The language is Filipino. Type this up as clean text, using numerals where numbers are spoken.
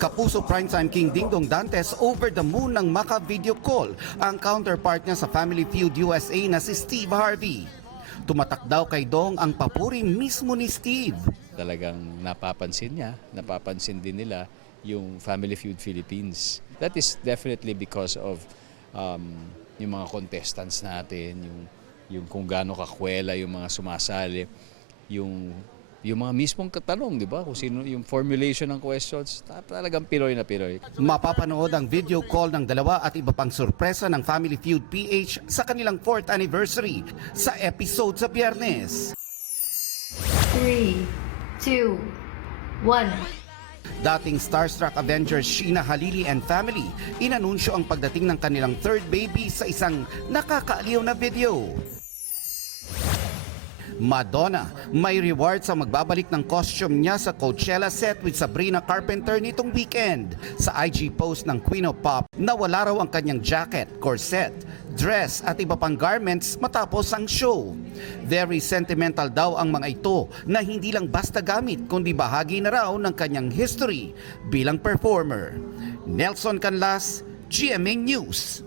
Kapuso Primetime King Dingdong Dantes over the moon ng maka-video call ang counterpart niya sa Family Feud USA na si Steve Harvey. Tumatak daw kay Dong ang papuri mismo ni Steve. Talagang napapansin niya, napapansin din nila yung Family Feud Philippines. That is definitely because of yung mga contestants natin, yung kung gaano kakwela yung mga sumasali, yung mga mismong katanong, di ba? Kung sino yung formulation ng questions, talagang Pinoy na Pinoy. Mapapanood ang video call ng dalawa at iba pang sorpresa ng Family Feud PH sa kanilang 4th anniversary sa episode sa Biyernes. 3, 2, 1. Dating starstruck Avengers Sheena Halili and family, inanunsyo ang pagdating ng kanilang third baby sa isang nakakaaliw na video. Madonna, may reward sa magbabalik ng costume niya sa Coachella set with Sabrina Carpenter nitong weekend. Sa IG post ng Queen of Pop, nawala raw ang kanyang jacket, corset, dress at iba pang garments matapos ang show. Very sentimental daw ang mga ito na hindi lang basta gamit kundi bahagi na raw ng kanyang history bilang performer. Nelson Canlas, GMA News.